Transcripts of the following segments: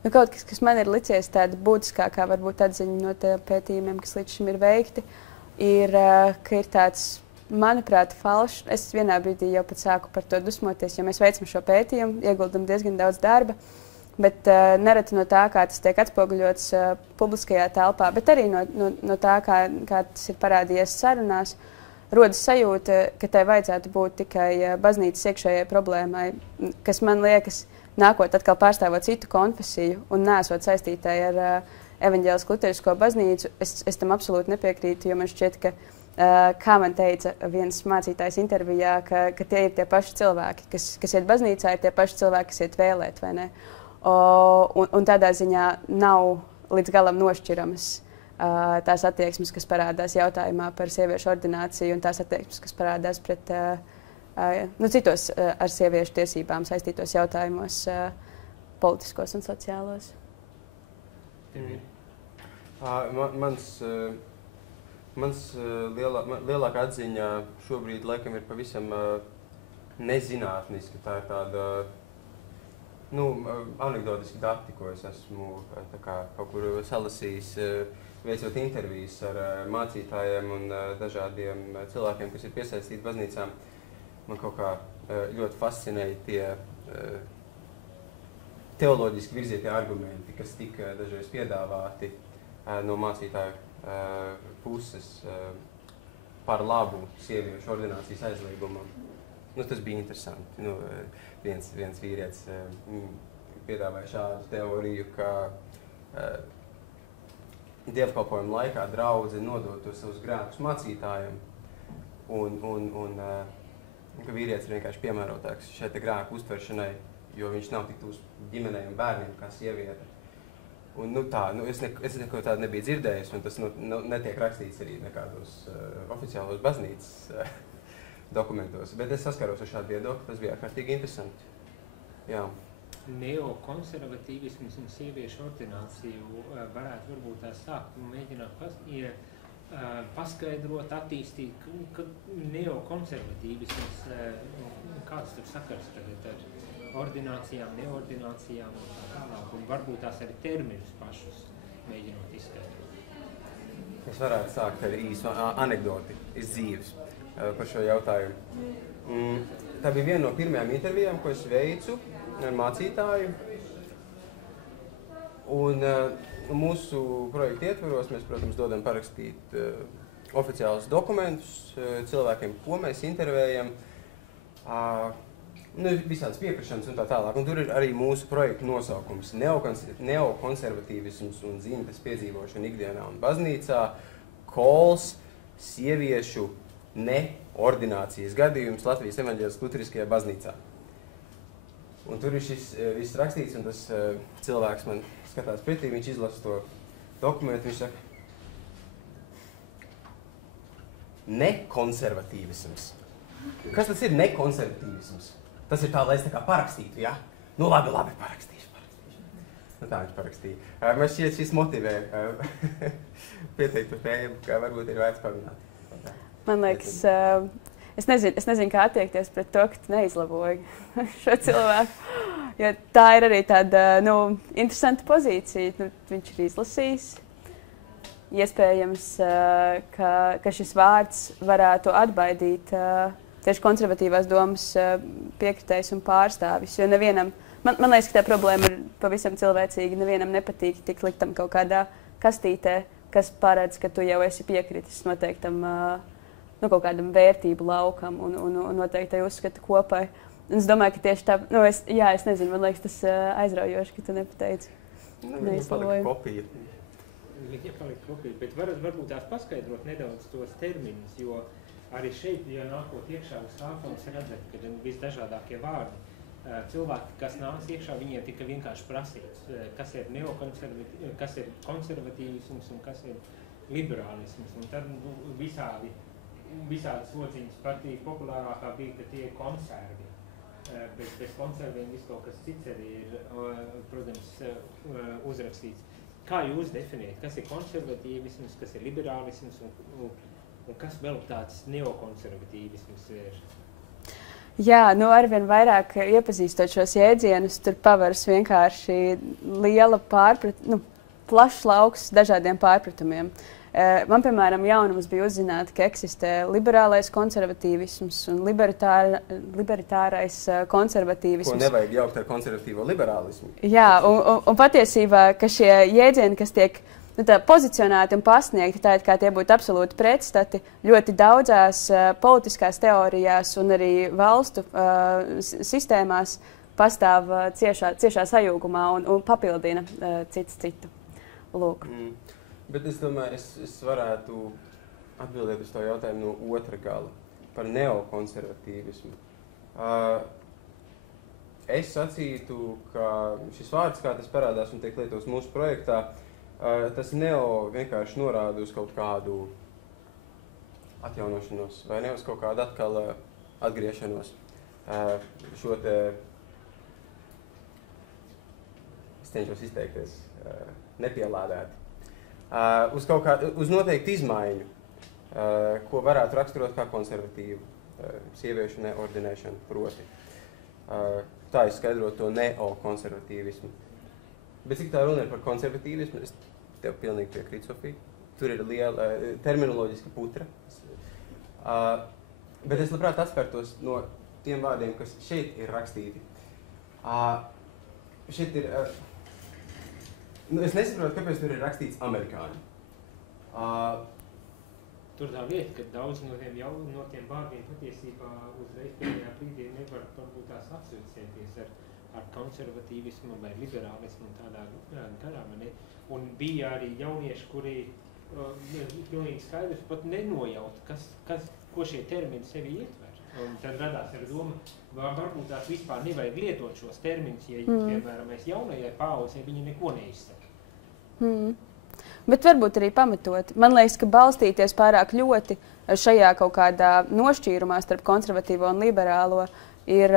Nu, kaut kas, kas man ir licies tāda būtiskākā, varbūt atziņa no tiem pētījumiem, kas līdz šim ir veikti, ir, ka ir tāds, manuprāt, falšs. Es vienā brīdī jau pat sāku par to dusmoties, jo mēs veicam šo pētījumu, ieguldam diezgan daudz darba, bet nereti no tā, kā tas tiek atspoguļots publiskajā telpā, bet arī no tā, kā tas ir parādījies sarunās, rodas sajūta, ka tai vajadzētu būt tikai baznīcas iekšējai problēmai, kas man liekas, nākot atkal pārstāvot citu konfesiju un neesot saistītai ar evaņģēlisku luterisko baznīcu, es tam absolūti nepiekrītu, jo man šķiet, ka, kā man teica viens mācītājs intervijā, ka tie ir tie paši cilvēki, kas iet baznīcā, ir tie paši cilvēki, kas iet vēlēt, vai ne? Un tādā ziņā nav līdz galam nošķiramas tās attieksmes, kas parādās jautājumā par sieviešu ordināciju un tās attieksmes, kas parādās pret citos ar sieviešu tiesībām saistītos jautājumos, politiskos un sociālos. Mans lielākā atziņa šobrīd laikam ir pavisam nezinātniski. Tā ir tāda anekdotiski dati, ko es esmu kaut kur salasījis, veicot intervijas ar mācītājiem un dažādiem cilvēkiem, kas ir piesaistīti baznīcām. Man kaut kā ļoti fascinēja tie teoloģiski virzītie argumenti, kas tika dažreiz piedāvāti no mācītāju puses par labu sieviešu ordinācijas aizliegumam. Tas bija interesanti. Viens vīrietis piedāvāja šādu teoriju, ka dievkalpojuma laikā draudze nodod tos savus grēkus mācītājiem un ka vīrietis ir vienkārši piemērotāks šai grēku uztveršanai, jo viņš nav tik tūs ģimenei un bērniem kā sieviete. Es neko tādu nebiju dzirdējis, un tas netiek rakstīts arī nekādos oficiālos baznīcas dokumentos, bet es saskaros ar šādu viedokli, tas bija ārkārtīgi interesanti. Jā. Neokonservatīvisms un sieviešu ordināciju varētu varbūt tā sākt un mēģināt paskaidrot, attīstīt, ka neokonservatīvisms, kāds tur sakars tagad ar ordinācijām, neordinācijām un tā tālāk, un varbūt tās arī terminus pašus mēģinot izskaidrot. Es varētu sākt ar īsu anekdoti iz dzīves par šo jautājumu. Tā bija viena no pirmajām intervijām, ko es veicu ar mācītāju. Un mūsu projekta ietvaros mēs, protams, dodam parakstīt oficiālus dokumentus cilvēkiem, ko mēs intervējam, visādas piekrišanas un tā tālāk. Un tur ir arī mūsu projekta nosaukums neokonservatīvisms un dzimtes piedzīvošana ikdienā un baznīcā, kols sieviešu neordinācijas gadījums Latvijas evaņģēliskajā luteriskajā baznīcā. Un tur ir šis viss rakstīts, un tas cilvēks man skatās pretī, viņš izlasa to dokumentu, viņš saka, nekonservatīvisms. Kas tas ir nekonservatīvisms? Tas ir tā, lai es tā kā parakstītu, ja? Labi, parakstīšu. Tā viņš parakstīja. Man šķiet, šis motivē pieteikt par tēmu, ka varbūt ir vērts parunāt. Man liekas, es nezinu, kā attiekties pret to, ka tu neizlaboji šo cilvēku. Jo tā ir arī tāda interesanta pozīcija. Viņš ir izlasījis. Iespējams, ka šis vārds varētu atbaidīt tieši konservatīvās domas piekritējs un pārstāvis. Jo nevienam, man liekas, ka tā problēma ir pavisam cilvēcīga. Nevienam nepatīk tikt liktam kaut kādā kastītē, kas paredz, ka tu jau esi piekritis noteiktam kaut kādam vērtību laukam un noteiktai uzskatu kopai. Un es domāju, ka tieši tā, es nezinu, man liekas tas aizraujoši, ka tu nepateici. Palika kopija. Ja palika kopija, bet varbūt tās paskaidrot nedaudz tos terminus, jo arī šeit, ja nākot iekšā uz sākums, redzēt, ka ir visdažādākie vārdi. Cilvēki, kas nāks iekšā, viņiem tika vienkārši prasīts, kas ir kas ir konservatīvisms un kas ir liberālisms. Un tad visādi sociņas partijas populārākā bija, ka tie ir konservi. Bet bez konserviem viss kaut kas cits arī ir, protams, uzrakstīts. Kā jūs definējat, kas ir konservatīvisms, kas ir liberālisms un kas vēl tāds neokonservatīvisms ir? Jā, arvien vairāk iepazīstot šos jēdzienus, tur paveras vienkārši liela plašs lauks dažādiem pārpratumiem. Man, piemēram, jaunums bija uzzināt, ka eksistē liberālais konservatīvisms un libertārais konservatīvisms. Ko nevajag jaukt ar konservatīvo liberālismu. Jā, un patiesībā, ka šie jēdzieni, kas tiek pozicionēti un pasniegti, tā kā tie būtu absolūti pretstati, ļoti daudzās politiskās teorijās un arī valstu sistēmās pastāv ciešā sajūgumā un papildina cits citu. Lūk. Bet es domāju, es varētu atbildēt uz to jautājumu no otra gala par neokonservatīvismu. Es sacītu, ka šis vārds, kā tas parādās un tiek lietots mūsu projektā, tas neo vienkārši norāda uz kaut kādu atjaunošanos vai ne uz kaut kādu atkal atgriešanos. Šo te, es cenšos izteikties, nepielādēti. Uz noteiktu izmaiņu, ko varētu raksturot kā konservatīvu sieviešu neordinēšanu proti. Tā izskaidrot to neokonservatīvismu. Bet cik tā runa ir par konservatīvismu, es tev pilnīgi piekrītu, Sofija. Tur ir liela terminoloģiska putra. Bet es labprāt atspērtos no tiem vārdiem, kas šeit ir rakstīti. Šeit ir... es nesaprotu, kāpēc tur ir rakstīts amerikāņi. Tur tā lieta, ka daudz no tiem vārdiem patiesībā uzreiz pirmajā brīdī nevar varbūt tās asociēties ar konservatīvismu vai liberālismu un tādā garā. Un bija arī jaunieši, kuri pilnīgi skaidrs pat nenojaut, ko šie termini sevi ietver. Un tad radās ar domu, varbūt tās vispār nevajag lietot šos terminus, ja, piemēram, mēs jaunajai paaudzei viņi neko neizsaka. Bet varbūt arī pamatot. Man liekas, ka balstīties pārāk ļoti šajā kaut kādā nošķīrumā starp konservatīvo un liberālo ir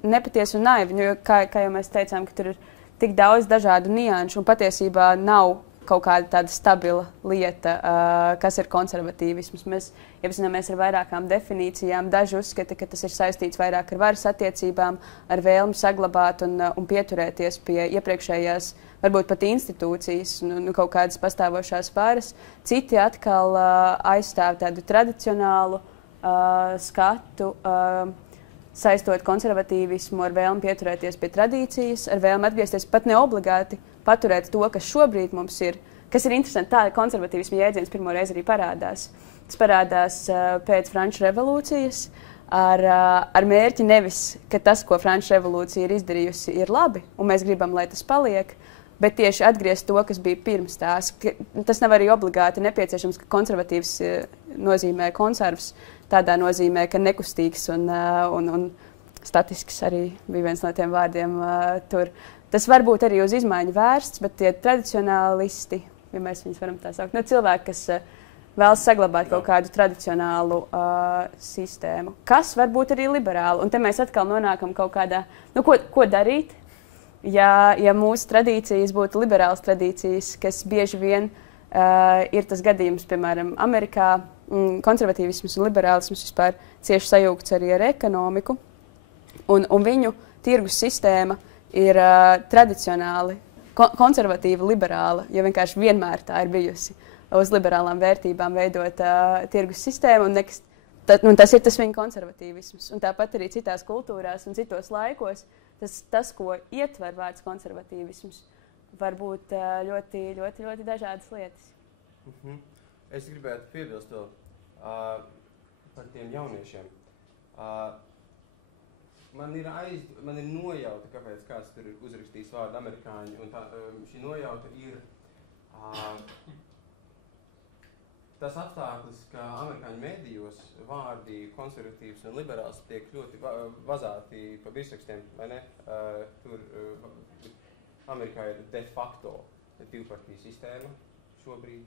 nepatiesi un naivi. Jo, kā jau mēs teicām, ka tur ir tik daudz dažādu nianšu un patiesībā nav kaut kāda tāda stabila lieta, kas ir konservatīvisms. Mēs iepazināmies ar vairākām definīcijām. Daži uzskata, ka tas ir saistīts vairāk ar varas attiecībām, ar vēlmi saglabāt un pieturēties pie iepriekšējās, varbūt pat institūcijas un kaut kādas pastāvošās varas. Citi atkal aizstāv tādu tradicionālu skatu, saistot konservatīvismu ar vēlmi pieturēties pie tradīcijas, ar vēlmi atgriezties pat neobligāti paturēt to, kas šobrīd mums ir, kas ir interesanti, tā konservatīvisma jēdziens pirmo reizi arī parādās. Tas parādās pēc Franču revolūcijas ar mērķi nevis, ka tas, ko Franču revolūcija ir izdarījusi, ir labi, un mēs gribam, lai tas paliek, bet tieši atgriezt to, kas bija pirms tās. Tas nav arī obligāti nepieciešams, ka konservatīvs nozīmē konservs, tādā nozīmē, ka nekustīgs un statisks arī bija viens no tiem vārdiem tur. Tas var būt arī uz izmaiņu vērsts, bet tie tradicionālisti, ja mēs viņus varam tā saukt, cilvēki, kas vēlas saglabāt kaut kādu tradicionālu sistēmu, kas var būt arī liberāli. Un te mēs atkal nonākam kaut kādā, ko darīt, ja mūsu tradīcijas būtu liberālas tradīcijas, kas bieži vien ir tas gadījums, piemēram, Amerikā, konservatīvisms un liberālisms vispār cieši sajūgts arī ar ekonomiku, un viņu tirgus sistēma ir tradicionāli konservatīva, liberāla, jo vienkārši vienmēr tā ir bijusi uz liberālām vērtībām veidot tirgus sistēmu, un tas ir tas viņa konservatīvisms. Un tāpat arī citās kultūrās un citos laikos tas, ko ietver vārds konservatīvisms, var būt ļoti, ļoti, ļoti dažādas lietas. Es gribētu piebilst vēl par tiem jauniešiem. Man ir nojauta, kāpēc kāds tur ir uzrakstījis vārdu amerikāņi, un šī nojauta ir tas apstākļus, ka amerikāņu mēdījos vārdi konservatīvs un liberāls tiek ļoti vazāti pa virsrakstiem, vai ne? Tur Amerikā ir de facto divpartiju sistēma šobrīd.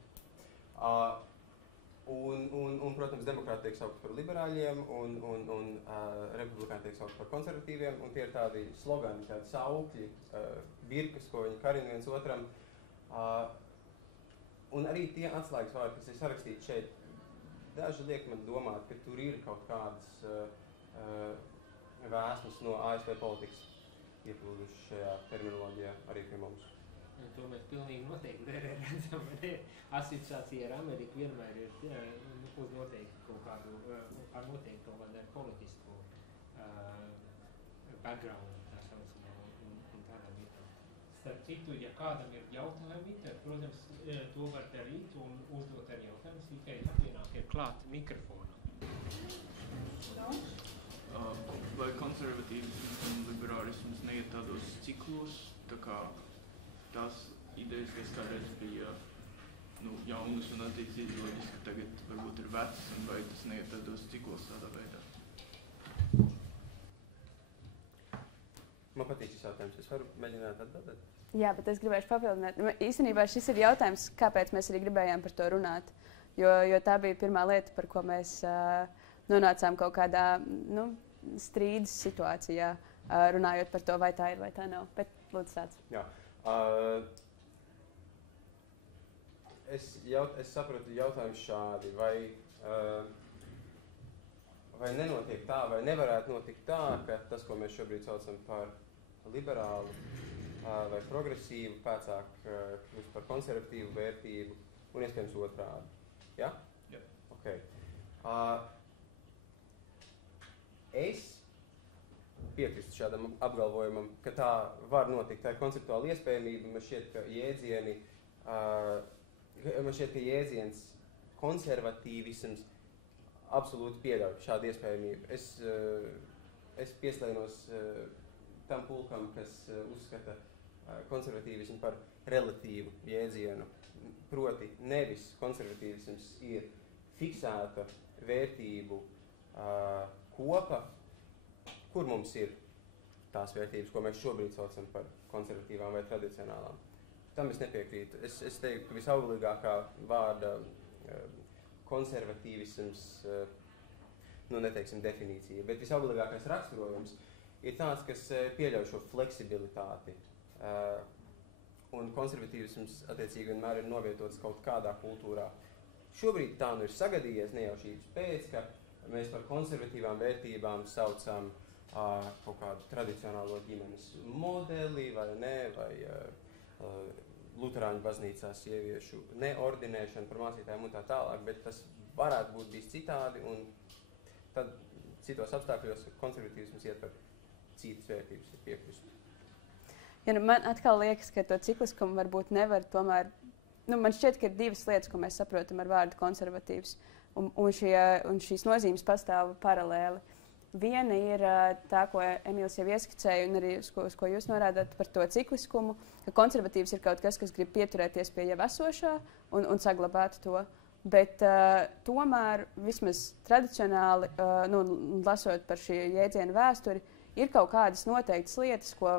Un, protams, demokrāti tiek saukt par liberāļiem un republikāni tiek saukt par konservatīviem, un tie ir tādi slogani, tādi saukļi, birkas, ko viņi karina viens otram. Un arī tie atslēgas vārdi, kas ir sarakstīti šeit, daži liek man domāt, ka tur ir kaut kādas vēsmas no ASV politikas ieplūduši šajā terminoloģijā arī pie mums. To mēs pilnīgi noteikti redzam. Asociācija ar Ameriku vienmēr ir uz noteikti kaut kādu politisku background, tā saucamā, un tādā vietā. Starp citu, ja kādam ir jautājumi, tad, protams, to var darīt un uzdot arī jautājumus, tikai atvienāk ir klāt mikrofonu. Vai konservatīvisms un liberālisms neiet tādos ciklos, tā kā tās idejas, kas kādreiz bija jaunas un attiecīgi loģiski, tagad varbūt ir vecas, un vai tas neiet tādos ciklos tādā veidā? Man patīk šis jautājums. Es varu mēģināt atbildēt? Jā, bet es gribēšu papildināt. Īstenībā šis ir jautājums, kāpēc mēs arī gribējām par to runāt. Jo tā bija pirmā lieta, par ko mēs nonācām kaut kādā strīdas situācijā, runājot par to, vai tā ir vai tā nav. Bet lūdzu sāc. Jā. Es sapratu jautājumu šādi, vai nenotiek tā, vai nevarētu notikt tā, ka tas, ko mēs šobrīd saucam par liberālu vai progresīvu, pēcāk kļūst par konservatīvu vērtību un iespējams otrādi. Ja? Jā. Okay. Es piekrist šādam apgalvojumam, ka tā var notikt. Tā ir konceptuāla iespējamība. Man šķiet, ka jēdziens konservatīvisms absolūti pieļauj šādu iespējamību. Es pieslēnos tam pulkam, kas uzskata konservatīvismu par relatīvu jēdzienu. Proti, nevis konservatīvisms ir fiksēta vērtību kopa, kur mums ir tās vērtības, ko mēs šobrīd saucam par konservatīvām vai tradicionālām. Tam es nepiekrītu. Es teiktu, ka visauglīgākā vārda konservatīvisms, neteiksim definīcija, bet visauglīgākais raksturojums ir tāds, kas pieļauj šo fleksibilitāti. Un konservatīvisms attiecīgi vienmēr ir novietots kaut kādā kultūrā. Šobrīd tā ir sagadījies nejaušības pēc, ka mēs par konservatīvām vērtībām saucam kaut kādu tradicionālo ģimenes modeli, vai ne, vai luterāņu baznīcā sieviešu neordinēšanu par mācītājiem un tā tālāk, bet tas varētu būt bijis citādi, un tad citos apstākļos konservatīvisms ietver citas vērtības, ir piekrist. Ja, man atkal liekas, ka to cikliskumu varbūt nevar tomēr, man šķiet, ka ir divas lietas, ko mēs saprotam ar vārdu konservatīvs, un šīs nozīmes pastāv paralēli. Viena ir tā, ko Emīls jau ieskicēja, un arī uz ko jūs norādāt par to cikliskumu, ka konservatīvs ir kaut kas, kas grib pieturēties pie jau esošā un saglabāt to. Bet tomēr vismaz tradicionāli, lasot par šī jēdziena vēsturi, ir kaut kādas noteiktas lietas, ko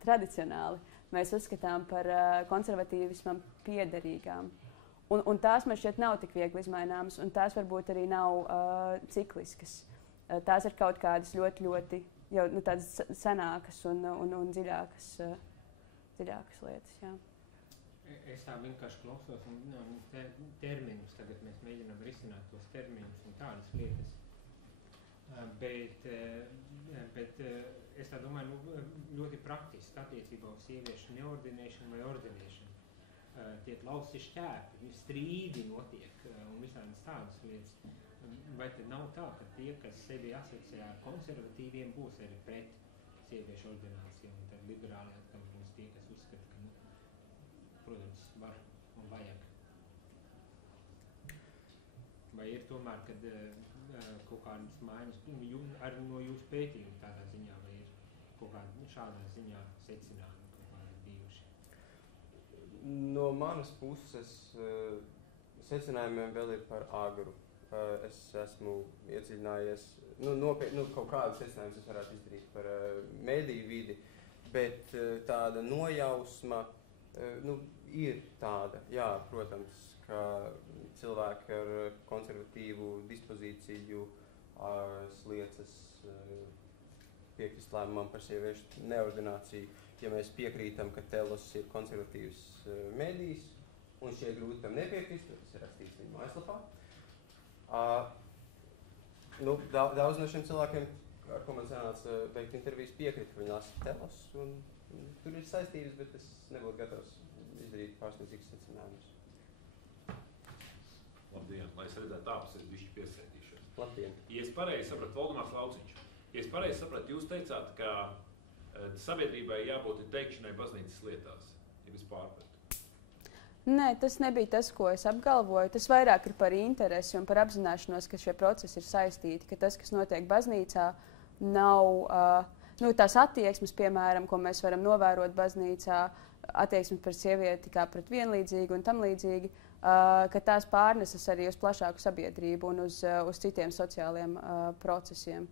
tradicionāli mēs uzskatām par konservatīvismam piederīgām. Un tās man šķiet nav tik viegli izmaināmas, un tās varbūt arī nav cikliskas. Tās ir kaut kādas ļoti, ļoti jau tādas senākas un dziļākas lietas. Jā. Es tā vienkārši klausos un terminus, tagad mēs mēģinām risināt tos terminus un tādas lietas. Bet es tā domāju, ļoti praktiski attiecībā uz sieviešu neordinēšanu vai ordinēšanu. Tiek lausti šķēpi, strīdi notiek un visādas tādas lietas. Vai tad nav tā, ka tie, kas sevi asociē ar konservatīviem, būs arī pret sieviešu ordināciju, un tad liberāli atkal būs tie, kas uzskata, ka, protams, var un vajag. Vai ir tomēr, kad kaut kādas maiņas, arī no jūsu pētījuma tādā ziņā, vai ir kaut kāda šādā ziņā secinājumi kaut kādi bijuši? No manas puses secinājumiem vēl ir par agru. Es esmu iedziļinājies, kaut kādus secinājumus es varētu izdarīt par mediju vidi, bet tāda nojausma ir tāda, jā, protams, ka cilvēki ar konservatīvu dispozīciju sliecas piekrist lēmumam par sieviešu neordināciju. Ja mēs piekrītam, ka Telos ir konservatīvs medijs, un šie grūti tam nepiekrist, tas ir rakstīts viņa mājaslapā. daudz no šiem cilvēkiem, ar ko man sanāca veikt intervijas, piekrita, ka viņi lasa telos, un tur ir saistības, bet es nebūtu gatavs izdarīt pārsteidzīgus secinājumus. Labdien, lai es redzētu tāpēc, es bišķi piesēdīšos. Labdien. Ja es pareizi sapratu, Valdemārs Lauciņš, ja es pareizi sapratu, jūs teicāt, ka sabiedrībai jābūt teikšanai baznīcas lietās, ja es pārpratu. Nē, tas nebija tas, ko es apgalvoju. Tas vairāk ir par interesi un par apzināšanos, ka šie procesi ir saistīti, ka tas, kas notiek baznīcā, nav tās attieksmes, piemēram, ko mēs varam novērot baznīcā, attieksmes par sievieti kā pret vienlīdzīgu un tam līdzīgi, ka tās pārnesas arī uz plašāku sabiedrību un uz citiem sociāliem procesiem.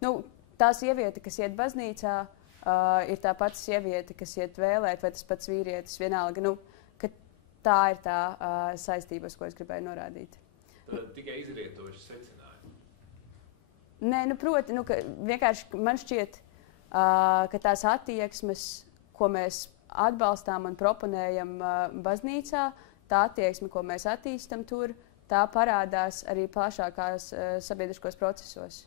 Tā sieviete, kas iet baznīcā, ir tā pati sieviete, kas iet vēlēt, vai tas pats vīrietis, vienalga. Tā ir tā saistība, ko es gribēju norādīt. Tad tikai izrietoši secinājumi? Nē, proti, ka vienkārši man šķiet, ka tās attieksmes, ko mēs atbalstām un proponējam baznīcā, tā attieksme, ko mēs attīstam tur, tā parādās arī plašākās sabiedriskos procesos.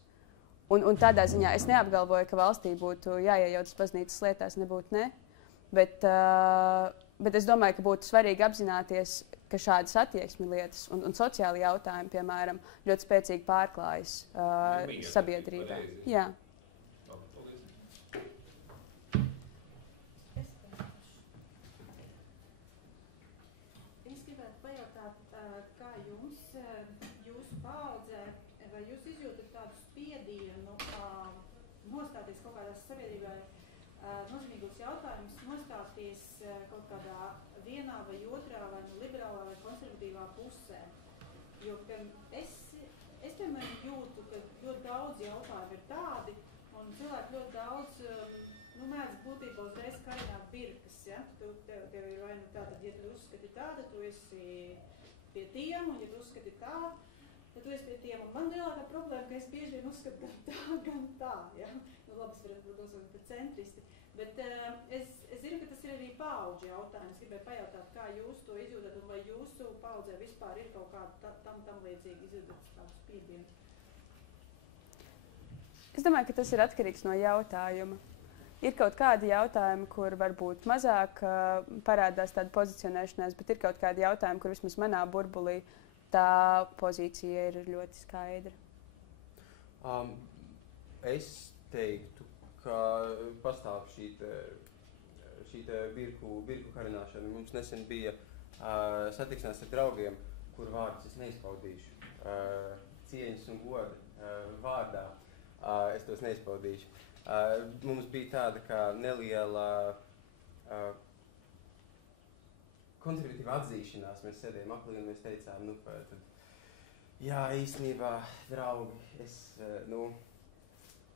Un tādā ziņā es neapgalvoju, ka valstī būtu jāiejaucas baznīcas lietās, nebūtu ne. Bet es domāju, ka būtu svarīgi apzināties, ka šādas attieksmi lietas un sociāli jautājumi, piemēram, ļoti spēcīgi pārklājas sabiedrībā. Jā. Es gribētu pajautāt, kā jums, jūsu paaudzē, vai jūs izjūtat tādu spiedienu nostāties kaut kādās sabiedrībā nozīmīgos jautājumus, nostāties kaut kādā vienā vai otrā, vai liberālā vai konservatīvā pusē. Jo es piemēram, jūtu, ka ļoti daudz jautājumu ir tādi, un cilvēki ļoti daudz mēdz būtībā uzreiz karināt birkas. Ja? Tev ir vai tātad, ja tu uzskati tā, tad tu esi pie tiem, un ja tu uzskati tā, tad tu esi pie tiem. Un man lielākā problēma, ka es bieži vien uzskatu gan tā. Ja? Labi, es varētu būt uzskatu par centristi. Bet es zinu, ka tas ir arī paauģu jautājums. Gribēju pajautāt, kā jūs to izjūtat, un vai jūsu paaudzē vispār ir kaut kāda tam līdzīgi izjūtat tādu spiedienu? Es domāju, ka tas ir atkarīgs no jautājuma. Ir kaut kādi jautājumi, kur varbūt mazāk parādās tāda pozicionēšanās, bet ir kaut kādi jautājumi, kur vismaz manā burbulī tā pozīcija ir ļoti skaidra. Es teiktu, ka pastāv šī birku karināšana. Mums nesen bija satiksmēs ar draugiem, kur vārdus es neizpaudīšu. Cieņas un goda vārdā es tos neizpaudīšu. Mums bija tāda kā neliela konservatīva atzīšanās. Mēs sēdējām aplī un mēs teicām, jā, īstenībā, draugi, es,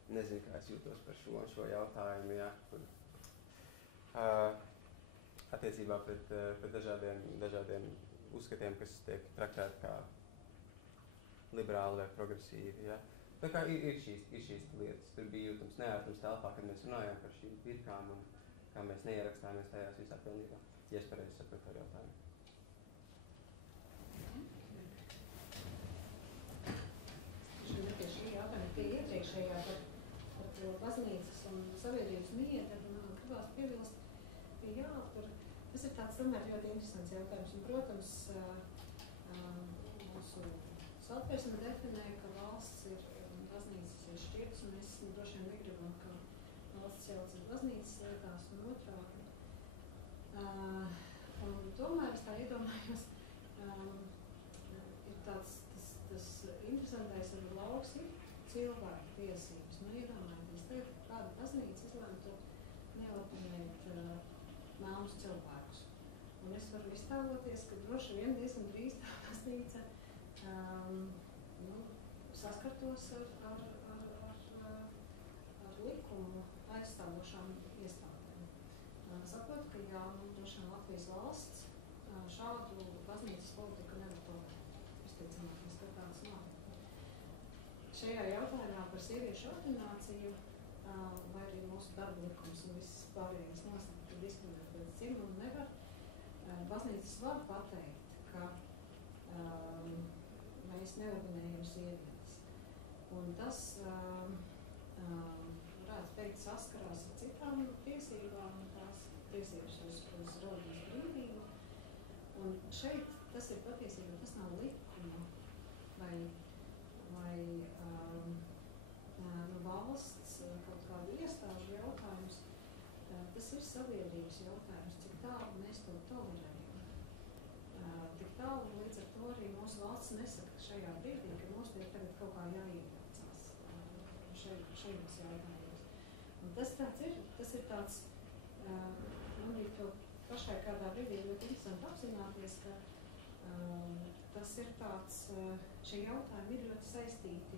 nezinu, kā es jūtos par šo jautājumu, jā, kur attiecībā pret dažādiem uzskatiem, kas tiek traktēti kā liberāli vai progresīvi, jā. Tā kā ir šīs lietas. Tur bija jūtams neērtums telpā, kad mēs runājām par šīm birkām un kā mēs neierakstājāmies tajās visā pilnībā, ja es pareizi sapratu ar jautājumu. Pie šī jautājuma, pie iepriekšējā par baznīcas un sabiedrības mieru, gribās piebilst, tas ir tāds tomēr ļoti interesants jautājums. Un, protams, mūsu satversme definē, ka valsts ir baznīcas ir šķirtas, un mēs droši vien negribam, ka valsts jaucas baznīcas lietās un otrādi. Un tomēr es tā iedomājos, ir tāds tas interesantais ar lauks ir cilvēku tiesības. Iedomājieties, tagad kāda baznīca izlemtu neoponēt melnus cilvēkus. Un es varu iztēloties, ka droši vien diezgan drīz tā baznīca saskartos ar likumu aizstāvošām iestādēm. Saprotu, ka jā, droši vien Latvijas valsts šādu baznīcas politiku nevar tolerēt. Visticamāk, mēs ka tāds nav. Šajā jautājumā par sieviešu ordināciju vai arī mūsu darba likums un viss pārējais nosaka, ka diskriminēt pēc dzimuma nevar. Baznīcas var pateikt, ka mēs neordinējam sievietes. Un tas varētu teikt saskarās ar citām tiesībām, tās tiesības uz reliģijas brīvību. Un šeit tas ir patiesībā, tas nav likuma vai valsts kaut kādu iestāžu jautājums. Tas ir sabiedrības jautājums, cik tālu mēs to tolerējam. Tik tālu līdz ar to arī mūsu valsts nesaka šajā brīdī, ka mums tiek tagad kaut kā jāiejaucās šajos jautājumos. Un tas ir tāds, man arī to pašai kādā brīdī ļoti interesanti apzināties, ka tas ir tāds, šie jautājumi ir ļoti saistīti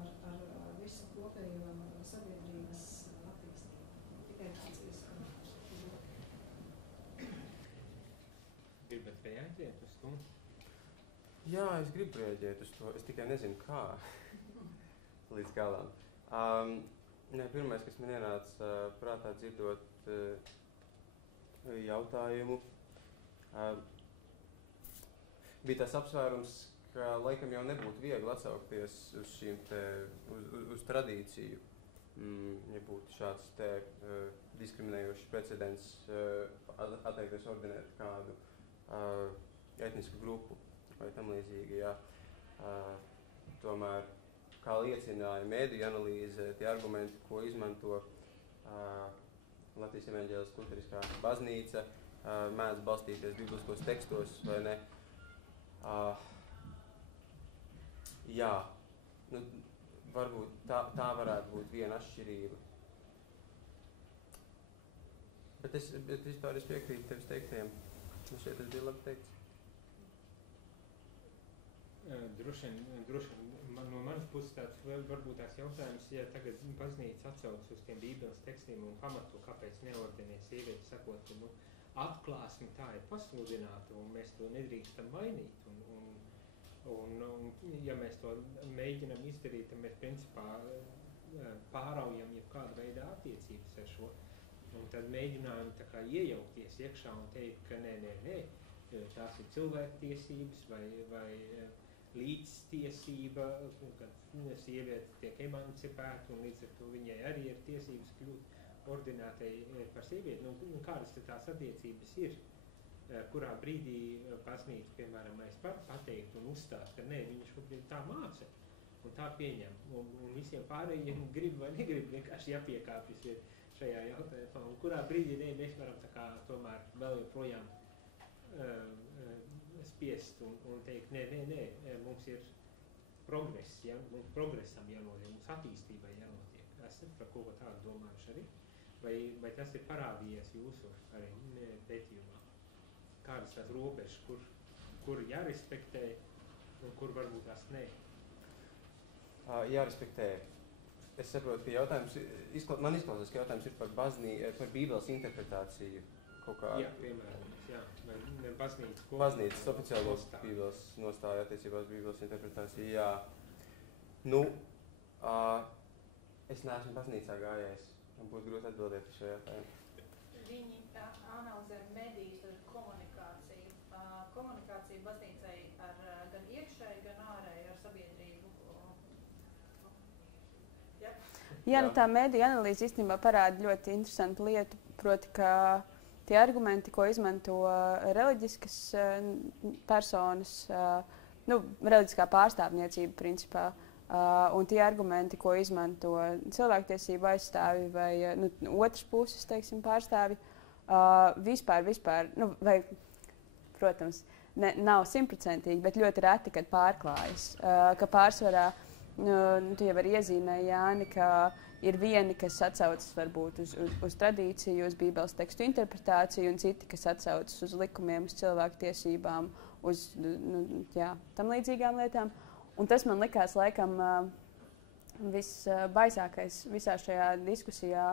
ar visu kopējo sabiedrības attīstību. Tikai tāds ieskats. Gribat reaģēt uz to? Jā, es gribu reaģēt uz to. Es tikai nezinu, kā līdz galam. Pirmais, kas man ienāca prātā dzirdot jautājumu, bija tas apsvērums, ka laikam jau nebūtu viegli atsaukties uz šīm uz tradīciju, ja būtu šāds diskriminējošs precedents atteikties ordinēt kādu etnisku grupu vai tam līdzīgi, jā. Tomēr, kā liecināja mēdīju analīze, tie argumenti, ko izmanto Latvijas evaņģēliskā luteriskā baznīca, mēdz balstīties bibliskos tekstos, vai ne? Jā, varbūt tā varētu būt viena atšķirība. Bet vispār es piekrītu tevis teiktiem. Šeit tas bija labi teikts. Droši vien no manas puses tāds varbūt tās jautājums, ja tagad baznīca atsaucas uz tiem bībeles tekstiem un pamato, kāpēc neordinē sievieti, sakot, ka atklāsme tā ir pasludināta un mēs to nedrīkstam mainīt. Un ja mēs to mēģinam izdarīt, tad mēs principā pāraujam jebkādu veidu attiecības ar šo. Un tad mēģinājam tā kā iejaukties iekšā un teikt, ka nē, tās ir cilvēktiesības vai līdztiesība, kad sieviete tiek emancipēta un līdz ar to viņai arī ir tiesības kļūt ordinētai par sievieti. Kādas tās attiecības ir? Kurā brīdī baznīca, piemēram, pateikt un uzstāst, ka nē, viņa šobrīd tā māca un tā pieņem. Un visiem pārējiem grib vai negrib vienkārši jāpiekāpjas šajā jautājumā. Un kurā brīdī mēs varam tā kā tomēr vēl joprojām spiest un teikt, nē, mums ir progress, ja? Mums progresam jānotiek, mums attīstībai jānotiek. Esat par kaut ko tādu domājuši arī? Vai tas ir parādījies jūsu arī pētījumā? Kādas tās robežas, kur jārespektē un kur varbūt tās nē? Jārespektē. Es saprotu, ka jautājums, man izklausās, ka jautājums ir par bībeles interpretāciju. Jā, piemēram, jā. Baznīcas oficiālo bībeles nostāja attiecībā uz bībeles interpretāciju, jā. Es neesmu baznīcā gājējis. Man būtu grūti atbildēt uz šo jautājumu. Viņi analizē medijas ar komunikāciju. Komunikācija baznīcai ar gan iekšēju, gan ārēju ar sabiedrību. Jā, tā mediju analīze īstenībā parāda ļoti interesantu lietu, proti, ka tie argumenti, ko izmanto reliģiskas personas, reliģiskā pārstāvniecība principā, un tie argumenti, ko izmanto cilvēktiesību aizstāvi vai otras puses, teiksim, pārstāvi, vispār, protams, nav 100%, bet ļoti reti, kad pārklājas, ka pārsvarā, tu jau arī iezīmēji, Jāni, ka ir vieni, kas atsaucas varbūt uz tradīciju, uz bībeles tekstu interpretāciju, un citi, kas atsaucas uz likumiem, uz cilvēktiesībām, uz tam līdzīgām lietām. Un tas man likās laikam visbaisākais visā šajā diskusijā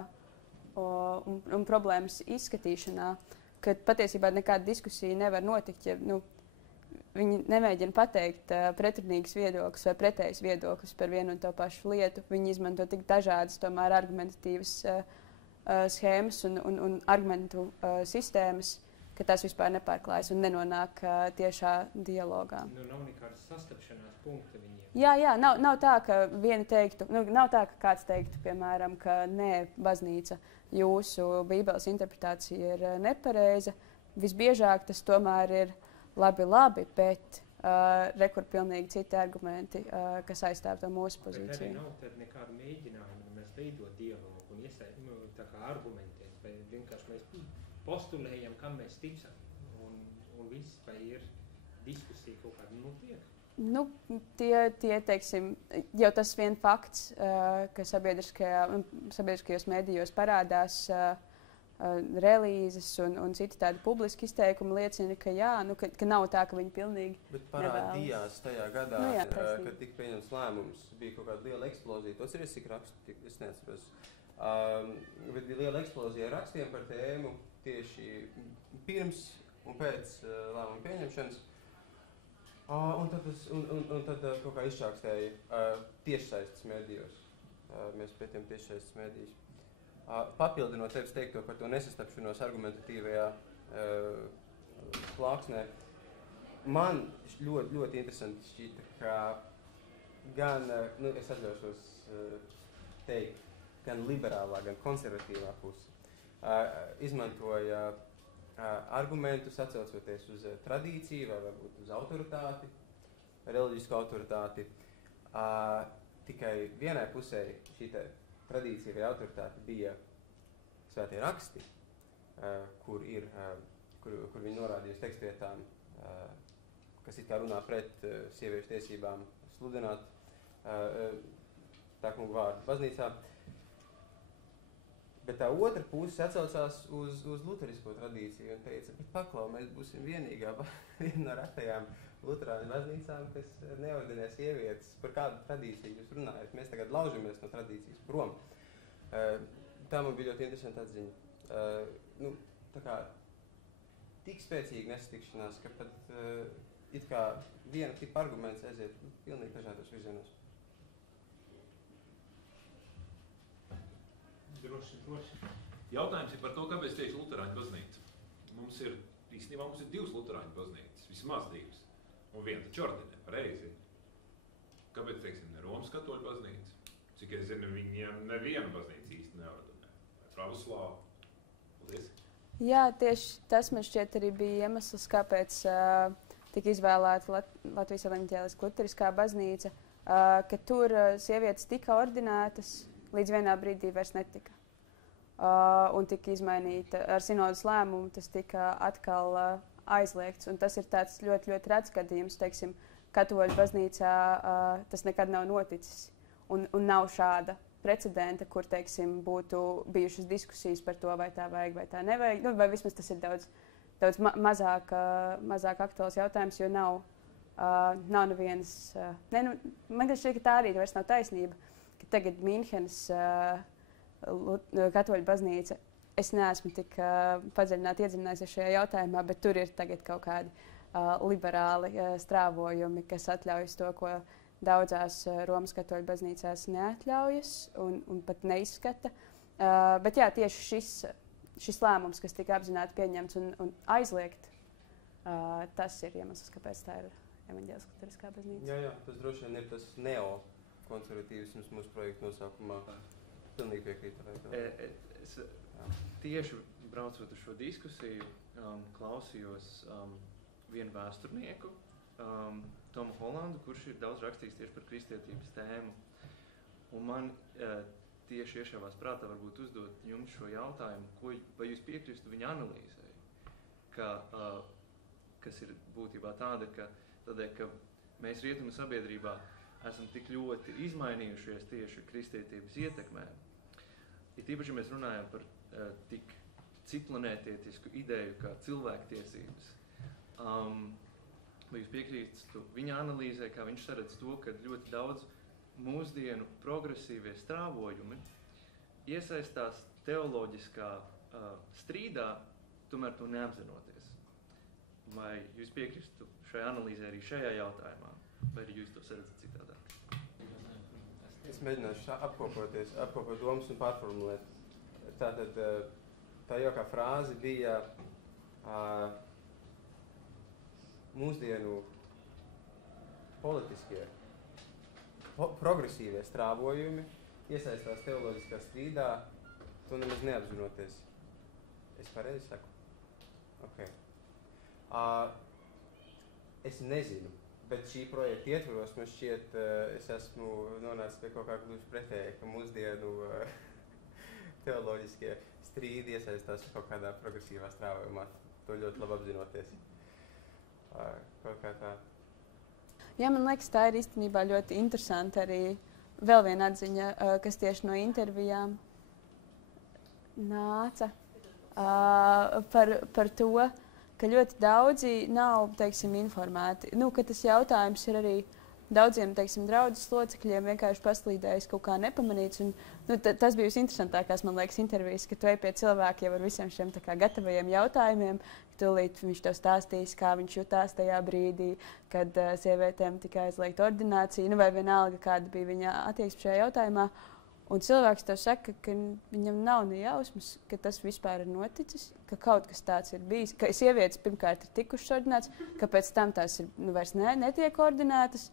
un problēmas izskatīšanā, ka patiesībā nekāda diskusija nevar notikt, ja viņi nemēģina pateikt pretrunīgas viedokļus vai pretējas viedokļus par vienu un to pašu lietu. Viņi izmanto tik dažādas tomēr argumentatīvas schēmas un argumentu sistēmas, ka tas vispār nepārklājas un nenonāk tiešā dialogā. Nu, nav nekādas sastapšanās punkta viņiem. Jā, nav tā, ka vieni teiktu, nav tā, ka kāds teiktu, piemēram, ka nē, baznīca, jūsu Bībeles interpretācija ir nepareiza. Visbiežāk tas tomēr ir labi, bet rekur pilnīgi citi argumenti, kas aizstāv to mūsu pozīciju. Bet arī nav tad nekāda mēģinājuma, mēs veidot dialogu un tā kā argumentēt, vai vienkārši mēs postulējam, kam mēs ticam, un viss, vai ir diskusija kaut kāda notiek? Nu, tie teiksim, jau tas vien fakts, ka sabiedriskajos medijos parādās relīzes un citi tādi publiski izteikumi liecina, ka jā, ka nav tā, ka viņi pilnīgi bet parādījās tajā gadā, kad tika pieņemts lēmums, bija kaut kāda liela eksplozija. Tos ir es cik rakstu, es neatceros. Bet bija liela eksplozija ar rakstiem par tēmu tieši pirms un pēc lēmuma pieņemšanas. Un tad kaut kā izčākstēja tiešsaistes medijos. Mēs pētījām tiešsaistes medijas. Papildinot tevis teikto par to nesastapšanos argumentatīvajā plāksnē, man ļoti, ļoti interesanti šķita, ka gan, es atļaušos teikt, gan liberālā, gan konservatīvā puse izmantoja argumentus atcaucoties uz tradīciju vai varbūt uz autoritāti, reliģisku autoritāti. Tikai vienai pusē šī tradīcija vai autoritāte bija svētie raksti, kur viņi norādījusi tekstvietām, kas it kā runā pret sieviešu tiesībām sludināt tā kunga vārdu baznīcā. Bet tā otra puse atsaucās uz luterisko tradīciju un teica, bet paklau, mēs būsim viena no retajām luterāņu baznīcām, kas neordinē sievietes. Par kādu tradīciju jūs runājat? Mēs tagad laužamies no tradīcijas prom. Tā man bija ļoti interesanta atziņa. Tā kā tik spēcīga nesatikšanās, ka pat it kā viena tipa arguments aiziet pilnīgi dažādos virzienos. Droši. Jautājums ir par to, kāpēc tieši luterāņu baznīca. Mums ir divas luterāņu baznīcas, vismaz divas. Un viena taču ordinē, pareizi. Kāpēc, teiksim, ne Romas katoļu baznīca? Cik es zinu, viņiem neviena baznīca īsti neordinē. Vai pravoslāva? Paldies. Jā, tieši tas man šķiet arī bija iemesls, kāpēc tika izvēlēta Latvijas evaņģēliskā luteriskā baznīca, ka tur sievietes tika ordinētas, līdz vienā brīdī vairs netika. Un tika izmainīta ar sinodas lēmumu, tas tika atkal aizliegts. Un tas ir tāds ļoti, ļoti rets gadījums, teiksim, katoļu baznīcā tas nekad nav noticis. Un nav šāda precedenta, kur, teiksim, būtu bijušas diskusijas par to, vai tā vajag, vai tā nevajag. Nu, vai vismaz tas ir daudz mazāk aktuāls jautājums, jo nav nevienas... man šķiet, ka tā arī vairs nav taisnība, ka tagad Mīnhenes katoļu baznīca, es neesmu tik padziļināti iedziļinājusies šajā jautājumā, bet tur ir tagad kaut kādi liberāli strāvojumi, kas atļaujas to, ko daudzās Romas katoļu baznīcās neatļaujas un pat neizskata. Bet jā, tieši šis lēmums, kas tika apzināti pieņemts un aizliegt, tas ir iemesls, kāpēc tā ir evaņģēliskā luteriskā baznīca. Jā, tas droši vien ir tas neokonservatīvisms mūsu projekta nosaukumā. Pilnīgi piekrītu. Es tieši braucot uz šo diskusiju, klausījos vienu vēsturnieku, Tomu Holandu, kurš ir daudz rakstījis tieši par kristietības tēmu. Un man tieši iešāvās prātā varbūt uzdot jums šo jautājumu, vai jūs piekristu viņa analīzei, kas ir būtībā tāda, ka mēs rietumu sabiedrībā esam tik ļoti izmainījušies tieši kristietības ietekmē. Ir tīpaši, mēs runājam par tik citplanētietisku ideju kā cilvēktiesības. Vai jūs piekrīstu viņa analīzē, kā viņš saredz to, ka ļoti daudz mūsdienu progresīvie strāvojumi iesaistās teoloģiskā strīdā, tomēr to neapzinoties? Vai jūs piekristu šai analīzē arī šajā jautājumā, vai arī jūs to saredzat citādāk? Es mēģināšu apkopot domas un pārformulēt. Tātad tā jaukā frāze bija mūsdienu politiskie, progresīvie strāvojumi iesaistās teoloģiskā strīdā, to nemaz neapzinoties. Es pareizi saku? Okay. Es nezinu, bet šī projekta ietvaros man šķiet, es esmu nonācis pie kaut kā gluži pretēji, ka mūsdienu teoloģiskie strīdi iesaistās kaut kādā progresīvā strāvojumā. To ļoti labi apzinoties. Kaut kā tā. Jā, man liekas, tā ir īstenībā ļoti interesanti arī vēl viena atziņa, kas tieši no intervijām nāca par to, ka ļoti daudzi nav, teiksim, informēti. Nu, ka tas jautājums ir arī daudziem, teiksim, draudzes locekļiem vienkārši paslīdējis kaut kā nepamanīts. Un, nu, tas bija visinteresantākās, man liekas, intervijas, ka tu ej pie cilvēkiem ar visiem šiem tā kā gatavajiem jautājumiem, ka tūlīt viņš tev stāstīs, kā viņš jutās tajā brīdī, kad sievietēm tika aizliegta ordinācija, nu vai vienalga, kāda bija viņa attieksme šajā jautājumā. Un cilvēks tev saka, ka viņam nav ne jausmas, ka tas vispār ir noticis, ka kaut kas tāds ir bijis, ka sievietes pirmkārt ir tikušas ordinētas, ka pēc tam tās ir, nu, vairs netiek ordinētas.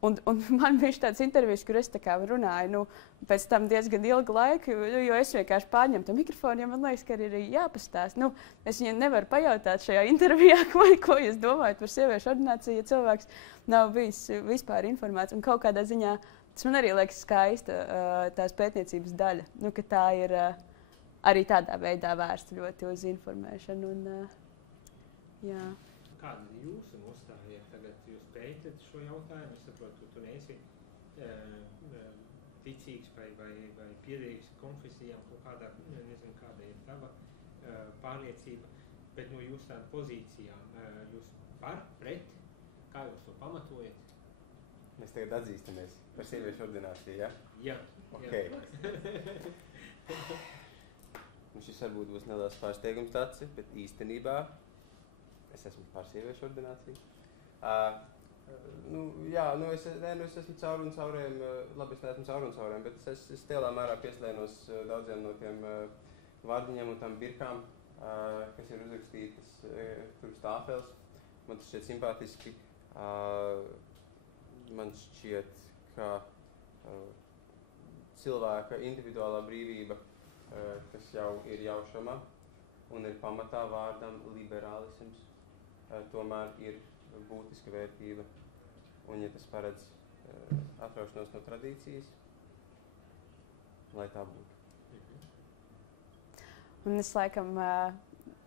Un man bija tāds intervijas, kur es tā kā runāju, pēc tam diezgan ilgu laiku, jo es vienkārši pārņemu to mikrofonu, jo man liekas, ka arī jāpastāst. Nu, es viņiem nevaru pajautāt šajā intervijā, ko jūs domājat par sieviešu ordināciju, ja cilvēks nav bijis vispār informēts. Un kaut kādā ziņā tas man arī liekas skaista tās pētniecības daļa, nu, ka tā ir arī tādā veidā vērsta ļoti uz informēšanu. Jā. Kāda ir jūsu nostāja? Tagad jūs pētat šo jautājumu, es saprotu, tu neesi ticīgs vai piederīgs konfesijām, kaut kādā, nezinu, kāda ir tava pārliecība, bet no jūsu tāda pozīcijām, jūs par, pret, kā jūs to pamatojat? Mēs tagad atzīstamies par sieviešu ordināciju, ja? Jā. Okay. Un šis varbūt būs neliels pārsteigums tāds, bet īstenībā es esmu par sieviešu ordināciju. Es esmu cauri un cauriem, labi, es neesmu cauri un cauriem, bet es lielā mērā pieslēnos daudziem no tiem vārdiņiem un tām birkām, kas ir uzrakstītas tur uz tāfeles. Man tas šķiet simpātiski. Man šķiet, ka cilvēka individuālā brīvība, kas jau ir jaušama un ir pamatā vārdam liberālisms, tomēr ir būtiska vērtība. Un, ja tas paredz atraušanos no tradīcijas, lai tā būtu. Un es laikam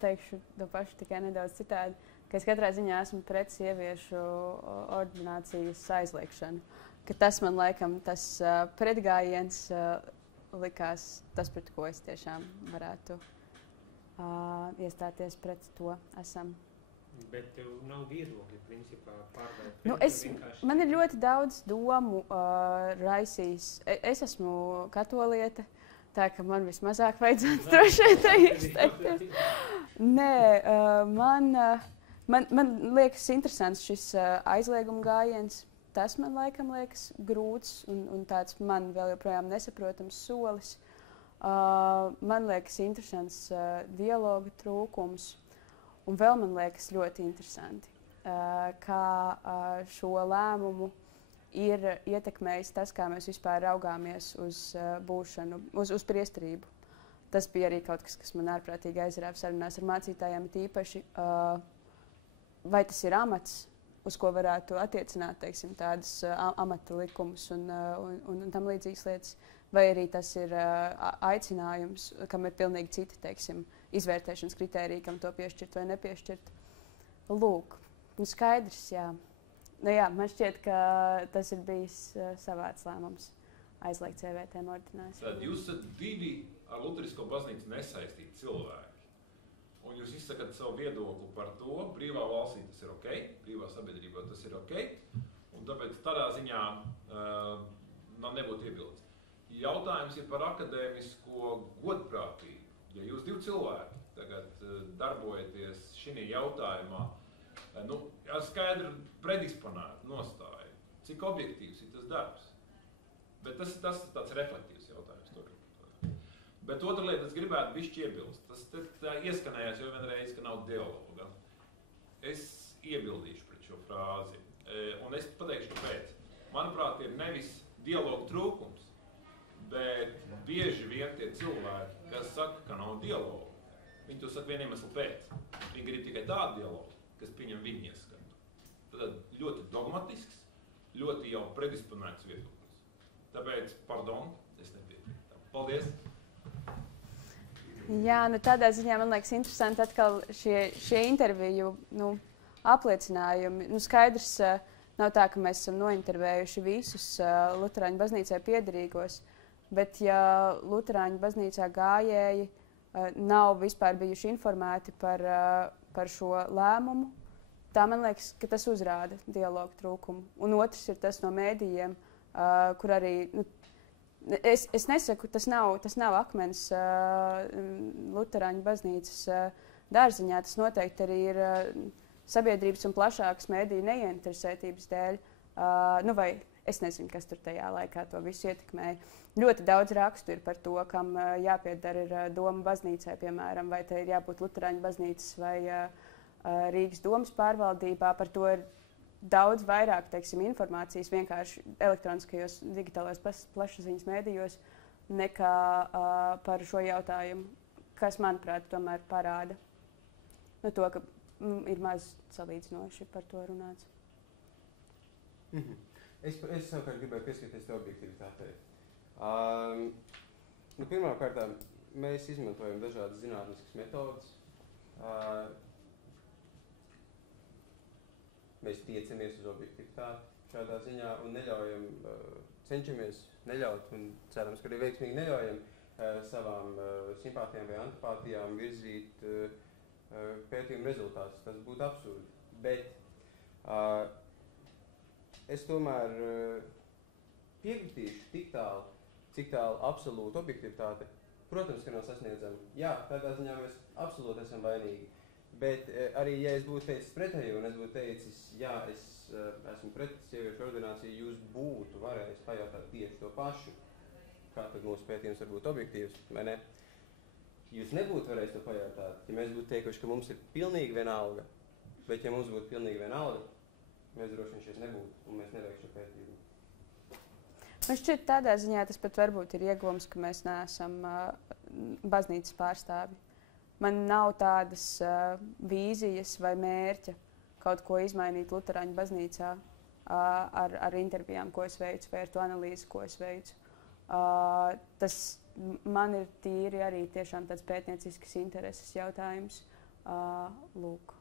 teikšu to pašu tikai nedaudz citādi, ka es katrā ziņā esmu pret sieviešu ordinācijas aizliekšanu. Ka tas man laikam tas pretgājiens likās tas, pret ko es tiešām varētu iestāties pret to esam. Bet tev nav viedokļi, principā, pārdāt. Nu, man ir ļoti daudz domu raisījis. Es esmu katoliete, tā ka man vismazāk vajadzētu droši vien izteikties. Nē, man liekas interesants šis aizlieguma gājiens. Tas man laikam liekas grūts un tāds man vēl joprojām nesaprotams solis. Man liekas interesants dialoga trūkums. Un vēl man liekas ļoti interesanti, kā šo lēmumu ir ietekmējis tas, kā mēs vispār raugāmies uz būšanu, uz priesterību. Tas bija arī kaut kas man ārprātīgi aizrāva sarunās ar mācītājiem, tīpaši, vai tas ir amats, uz ko varētu attiecināt, teiksim, tādas amata likumus un tam līdzīgas lietas, vai arī tas ir aicinājums, kam ir pilnīgi citi, teiksim, izvērtēšanas kritēriji, kam to piešķirt vai nepiešķirt. Lūk, skaidrs, jā. Nu jā, man šķiet, ka tas ir bijis savāds lēmums aizliegt sievietēm ordināciju. Tad jūs esat divi ar Luterisko baznīcu nesaistīti cilvēki. Un jūs izsakat savu viedokli par to, brīvā valstī tas ir ok, brīvā sabiedrībā tas ir ok, un tāpēc tādā ziņā man nebūtu iebildes. Jautājums ir par akadēmisko godprātību. Ja jūs divi cilvēki tagad darbojaties šī jautājumā, skaidri predisponēta nostāja, cik objektīvs ir tas darbs. Bet tas ir tāds reflektīvs jautājums. Bet otra lieta, es gribētu bišķi iebilst. Tas tā ieskanējās jau vienreiz, ka nav dialoga. Es iebildīšu pret šo frāzi. Un es pateikšu, kāpēc. Manuprāt, ir nevis dialoga trūkums, bet bieži vien tie cilvēki, kas saka, ka nav dialoga, viņi to saka vienu iemeslu pēc. Viņi grib tikai tādu dialogu, kas pieņem viņu ieskatu. Tad ļoti dogmatisks, ļoti jau predisponēts viedoklis. Tāpēc, pardon, es nepiekrītu. Paldies! Jā, nu tādā ziņā man liekas interesanti atkal šie interviju apliecinājumi. Nu, skaidrs, nav tā, ka mēs esam nointervējuši visus Luterāņu baznīcai piederīgos, bet ja Luterāņu baznīcā gājēji nav vispār bijuši informēti par šo lēmumu, tā man liekas, ka tas uzrāda dialogu trūkumu. Un otrs ir tas no mēdījiem, kur arī... Es nesaku, tas nav akmens Luterāņu baznīcas dārziņā. Tas noteikti arī ir sabiedrības un plašākas mēdīju neinteresētības dēļ. Vai es nezinu, kas tur tajā laikā to visu ietekmēja. Ļoti daudz rakstu ir par to, kam jāpiedara ir Doma baznīcai, piemēram, vai te ir jābūt Luterāņu baznīcas vai Rīgas domas pārvaldībā. Par to ir daudz vairāk, teiksim, informācijas vienkārši elektroniskajos digitālajos plašsaziņas mēdījos nekā par šo jautājumu, kas, manuprāt, tomēr parāda to, ka ir maz salīdzinoši par to runāts. Es savukārt gribēju pieskarties te objektivitātei. Pirmkārt, mēs izmantojam dažādas zinātniskas metodas. Mēs tiecamies uz objektivitāti šādā ziņā un neļaujam, cenšamies neļaut un cerams, ka arī veiksmīgi neļaujam savām simpātijām vai antipātijām virzīt pētījumu rezultātus. Tas būtu absurdi. Bet es tomēr piekritīšu tik tālu, cik tālu absolūta objektivitāte, protams, ka nav sasniedzama. Jā, tādā ziņā mēs absolūti esam vainīgi. Bet arī, ja es būtu teicis pretējo, un es būtu teicis, jā, es esmu pret sieviešu ordināciju, jūs būtu varējis pajautāt tieši to pašu, kā tad mūsu pētījums var būt objektīvs, vai ne? Jūs nebūtu varējis to pajautāt, ja mēs būtu teikuši, ka mums ir pilnīgi vienalga, bet ja mums būtu pilnīgi vienalga, mēs droši vien šeit nebūtu, un mēs neveiktu šo pētījumu. Man šķiet, tādā ziņā tas pat varbūt ir ieguvums, ka mēs neesam baznīcas pārstāvi. Man nav tādas vīzijas vai mērķa kaut ko izmainīt Luterāņu baznīcā ar intervijām, ko es veicu, vai ar to analīzi, ko es veicu. Tas man ir tīri arī tiešām tāds pētniecisks intereses jautājums. Lūk.